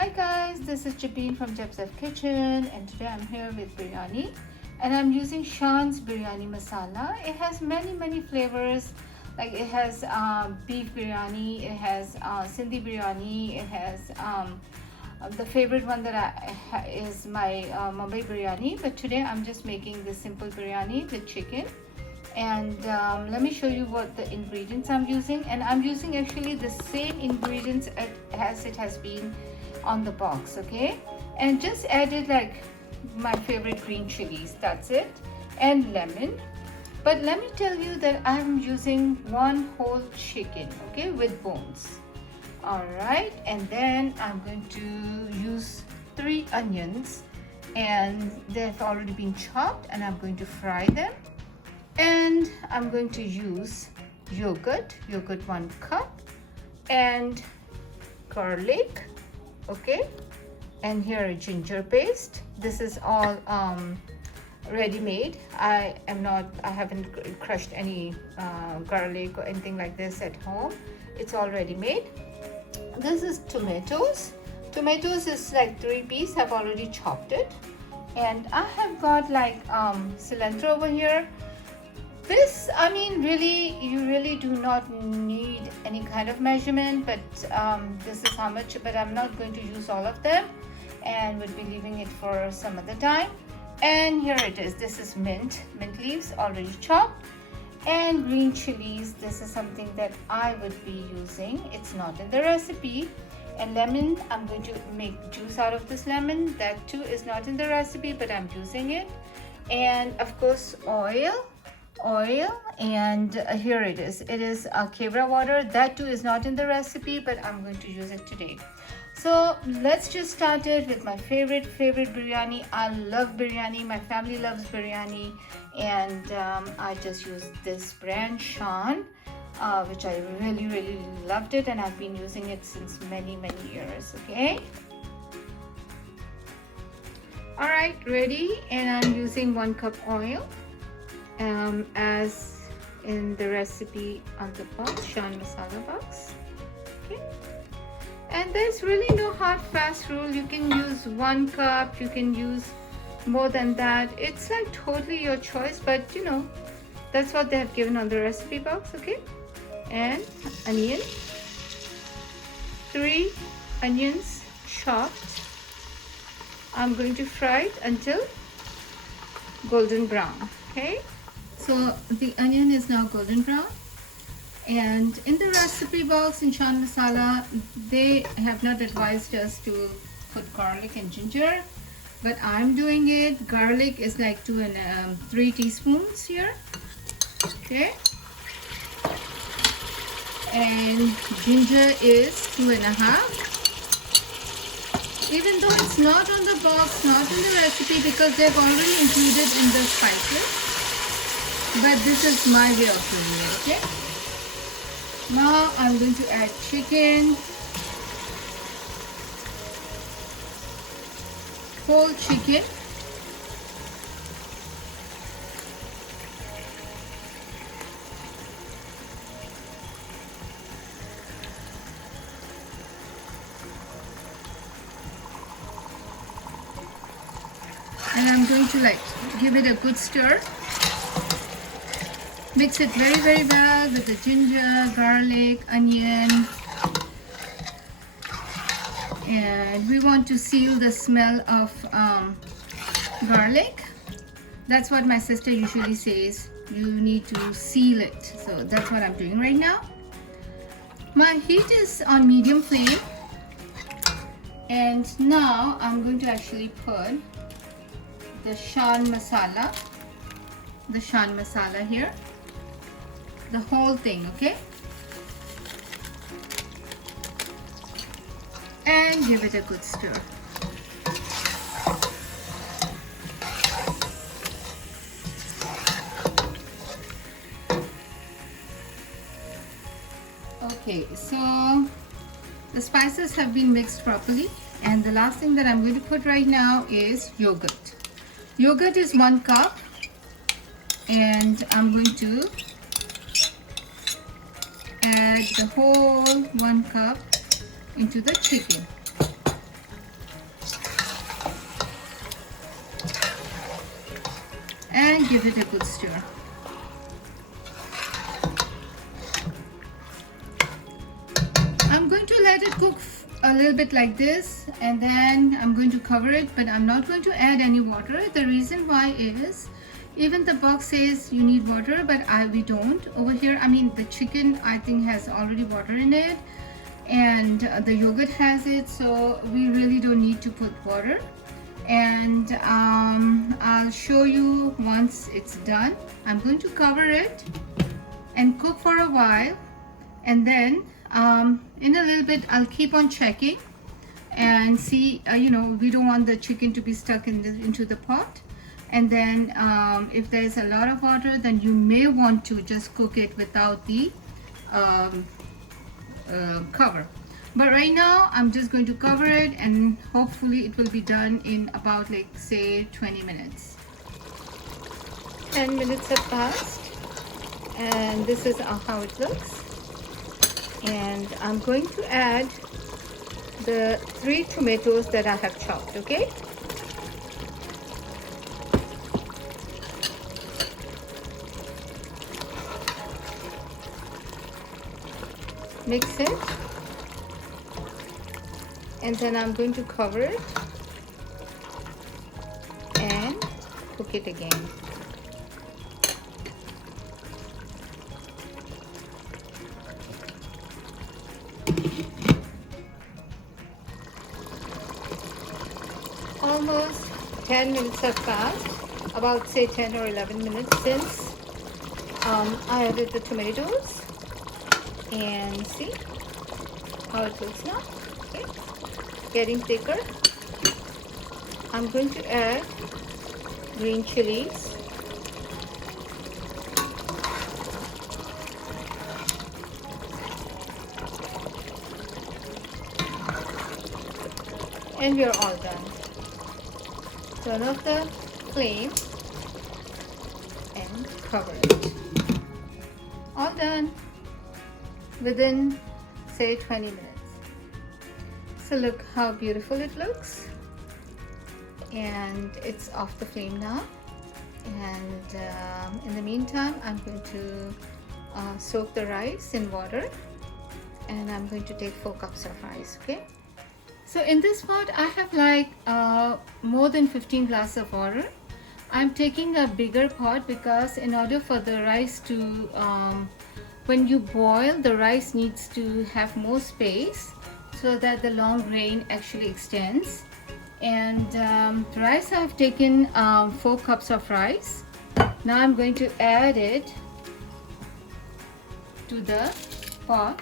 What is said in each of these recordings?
Hi guys, this is Jabin from Jab's Kitchen, and today I'm here with biryani, and I'm using Shan's biryani masala. It has many flavors, like it has beef biryani, it has Sindhi biryani, it has the favorite one that is my Mumbai biryani. But today I'm just making this simple biryani with chicken. And let me show you what the ingredients I'm using, and I'm using actually the same ingredients as it has been on the box, okay? And just added like my favorite green chilies, that's it, and lemon. But let me tell you that I'm using one whole chicken, okay, with bones. All right, and then I'm going to use 3 onions, and they've already been chopped, and I'm going to fry them. And I'm going to use yogurt 1 cup, and garlic, okay, and here a ginger paste. This is all ready-made. I haven't crushed any garlic or anything like this at home. It's all ready-made. This is tomatoes. Tomatoes is like 3 pieces. I've already chopped it. And I have got like cilantro over here. This, I mean, really, you really do not need any kind of measurement, but this is how much, but I'm not going to use all of them, and would be leaving it for some other time. And here it is. This is mint leaves already chopped, and green chilies. This is something that I would be using. It's not in the recipe. And lemon, I'm going to make juice out of this lemon. That too is not in the recipe, but I'm using it. And of course, oil, and here it is. It is Kewra water. That too is not in the recipe, but I'm going to use it today. So let's just start it with my favorite biryani. I love biryani. My family loves biryani, and I just use this brand Shan, which I really loved it, and I've been using it since many years. Okay. All right, ready, and I'm using 1 cup oil. As in the recipe on the box, Shan masala box. Okay, and there's really no hard fast rule. You can use 1 cup, you can use more than that. It's like totally your choice, but you know, that's what they have given on the recipe box. Okay, and onion, 3 onions chopped. I'm going to fry it until golden brown. Okay, so the onion is now golden brown, and in the recipe box in Shan masala, they have not advised us to put garlic and ginger, but I'm doing it. Garlic is like 3 teaspoons here, okay, and ginger is 2.5. Even though it's not on the box, not in the recipe, because they've already included in the spice list. But this is my way of doing it, okay? Now I'm going to add chicken, whole chicken. And I'm going to like give it a good stir. Mix it very well with the ginger, garlic, onion, and we want to seal the smell of garlic. That's what my sister usually says. You need to seal it. So that's what I'm doing right now. My heat is on medium flame, and now I'm going to actually put the Shan masala here, the whole thing, okay, and give it a good stir. Okay, so the spices have been mixed properly, and the last thing that I'm going to put right now is yogurt. Yogurt is 1 cup, and I'm going to add the whole 1 cup into the chicken. give it a good stir. I'm going to let it cook a little bit like this, and then I'm going to cover it, but I'm not going to add any water. The reason why is, even the box says you need water, but we don't over here. I mean, the chicken I think has already water in it, and the yogurt has it, so we really don't need to put water. And I'll show you once it's done. I'm going to cover it and cook for a while, and then in a little bit I'll keep on checking and see, you know, we don't want the chicken to be stuck into the pot. And then if there's a lot of water, then you may want to just cook it without the cover. But right now I'm just going to cover it, and hopefully it will be done in about, like, say 20 minutes. 10 minutes have passed, and this is how it looks. And I'm going to add the 3 tomatoes that I have chopped. Okay, mix it, and then I'm going to cover it and cook it again. Almost 10 minutes have passed, about say 10 or 11 minutes since I added the tomatoes, and see how it looks now. Okay, getting thicker. I'm going to add green chilies, and we are all done. Turn off the flame and cover it. All done within say 20 minutes. So look how beautiful it looks, and it's off the flame now. And in the meantime, I'm going to soak the rice in water, and I'm going to take 4 cups of rice. Okay, so in this pot I have like more than 15 glasses of water. I'm taking a bigger pot because in order for the rice to when you boil, the rice needs to have more space so that the long grain actually extends. And the rice I've taken 4 cups of rice. Now I'm going to add it to the pot.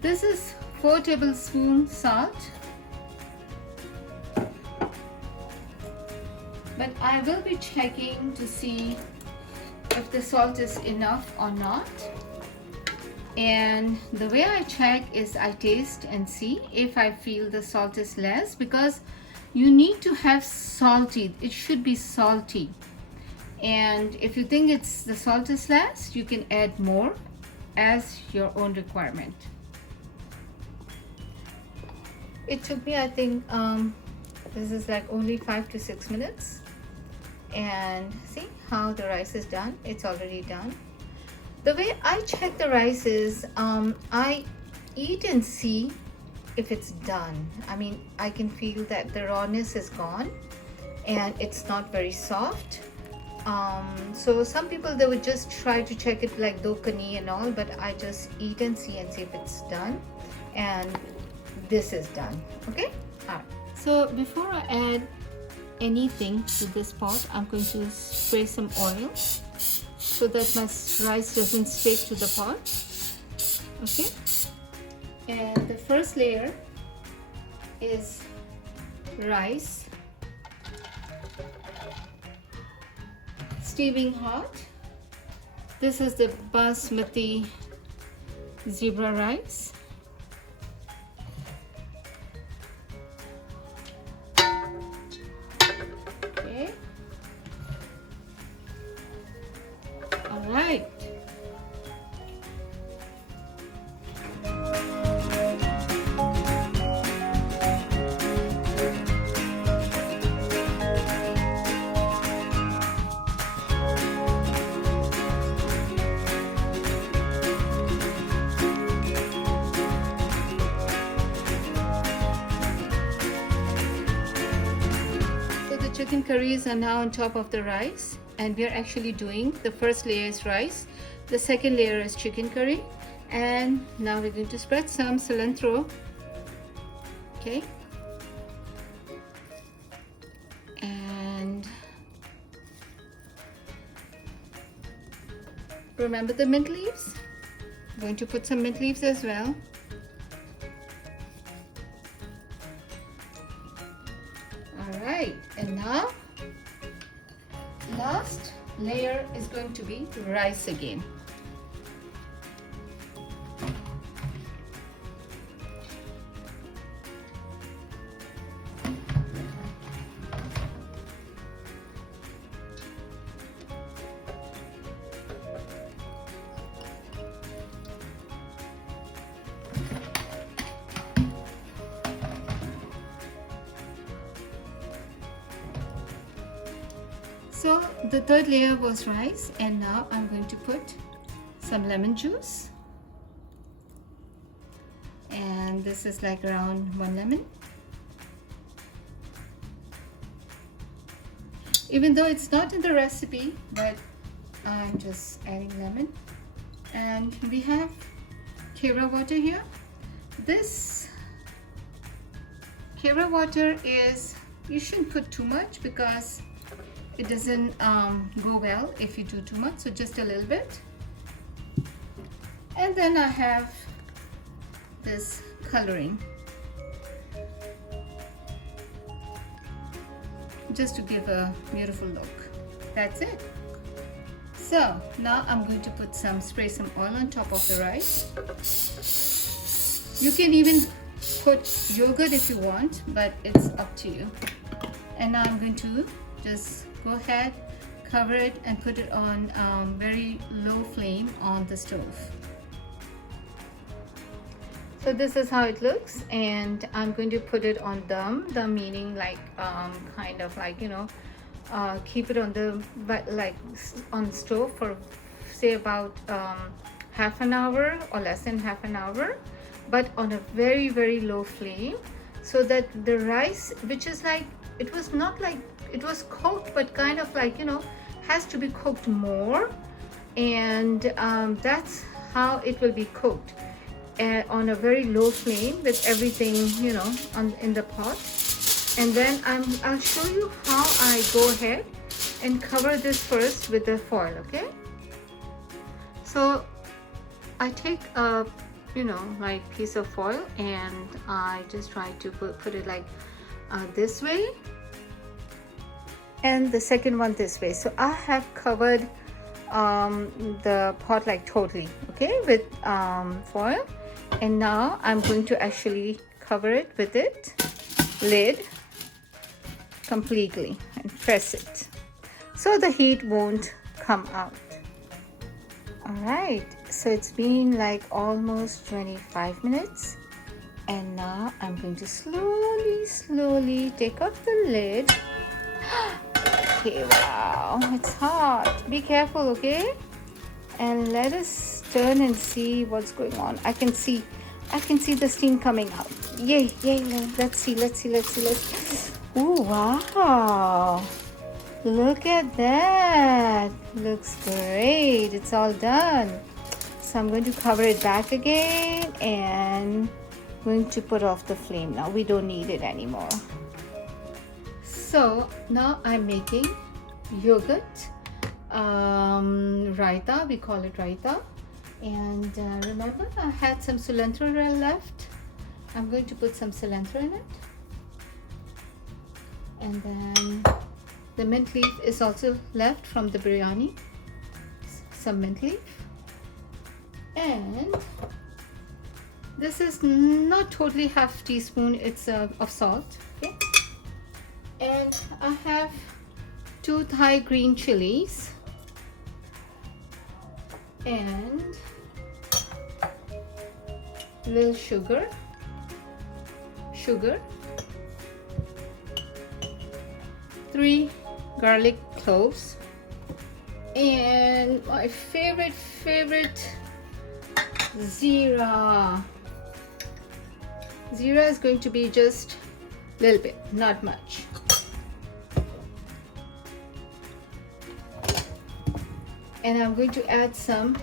This is 4 tablespoons salt, but I will be checking to see if the salt is enough or not. And the way I check is I taste and see if I feel the salt is less, because you need to have salty, it should be salty. And if you think the salt is less, you can add more as your own requirement. It took me, I think, this is like only 5 to 6 minutes. And see how the rice is done. It's already done. The way I check the rice is I eat and see if it's done. I mean, I can feel that the rawness is gone and it's not very soft. So some people, they would just try to check it like dokani and all, but I just eat and see if it's done. And this is done. Okay, all right. So before I add anything to this pot, I'm going to spray some oil so that my rice doesn't stick to the pot. Okay, and the first layer is rice, steaming hot. This is the basmati zebra rice. Okay. All right. chicken curries are now on top of the rice, and we are actually doing the first layer is rice, the second layer is chicken curry, and now we're going to spread some cilantro. Okay, and remember the mint leaves? I'm going to put some mint leaves as well. Alright, and now last layer is going to be rice again. So the third layer was rice, and now I'm going to put some lemon juice, and this is like around 1 lemon. Even though it's not in the recipe, but I'm just adding lemon. And we have Kewra water here. This Kewra water is, you shouldn't put too much because it doesn't go well if you do too much, so just a little bit. And then I have this coloring, just to give a beautiful look. That's it. So now I'm going to spray some oil on top of the rice. You can even put yogurt if you want, but it's up to you. And now I'm going to just go ahead, cover it, and put it on very low flame on the stove. So this is how it looks, and I'm going to put it on dum meaning like kind of like, you know, keep it on the stove for say about half an hour or less than half an hour, but on a very, very low flame, so that the rice, which is like, it was not like it was cooked, but kind of like, you know, has to be cooked more, and that's how it will be cooked, on a very low flame with everything, you know, in the pot. And then I'll show you how I go ahead and cover this first with the foil. Okay, so I take a, you know, like piece of foil, and I just try to put it like this way, and the second one this way. So I have covered the pot like totally, okay, with foil. And now I'm going to actually cover it with it lid completely and press it so the heat won't come out. All right, so it's been like almost 25 minutes, and now I'm going to slowly take off the lid. Okay, wow, it's hot. Be careful, okay? And let us turn and see what's going on. I can see the steam coming out. Yay. Let's see. Oh, wow. Look at that. Looks great. It's all done. So I'm going to cover it back again, and going to put off the flame now. We don't need it anymore. So now I'm making yogurt raita. We call it raita. And remember, I had some cilantro left. I'm going to put some cilantro in it, and then the mint leaf is also left from the biryani, some mint leaf. And this is not totally half teaspoon, it's of salt. Okay, and I have 2 Thai green chilies, and little sugar, 3 garlic cloves, and my favorite Zira. Zira is going to be just a little bit, not much. and I'm going to add some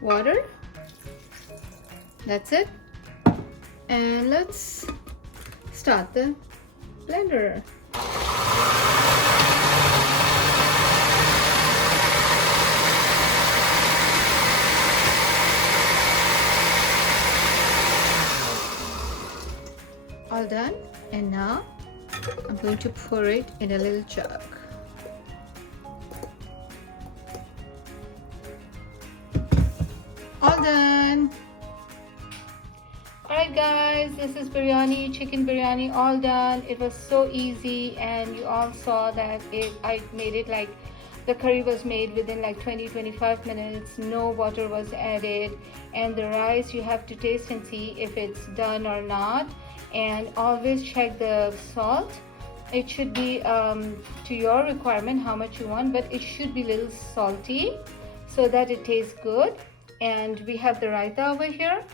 water. That's it. And let's start the blender. All done, and now I'm going to pour it in a little jug. All done. Alright guys, this is biryani, chicken biryani, all done. It was so easy, and you all saw that I made it like the curry was made within like 20-25 minutes. No water was added, and the rice you have to taste and see if it's done or not, and always check the salt. It should be to your requirement how much you want, but it should be a little salty so that it tastes good. And we have the raita over here.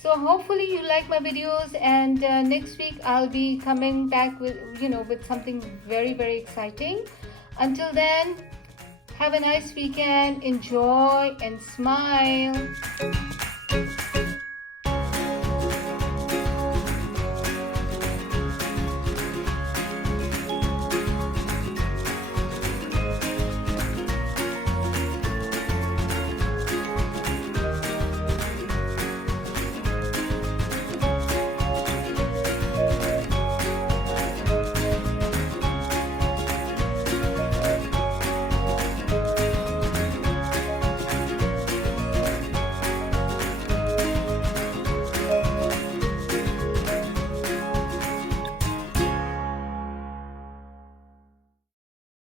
So hopefully you like my videos, and next week I'll be coming back with with something very, very exciting. Until then, have a nice weekend, enjoy and smile.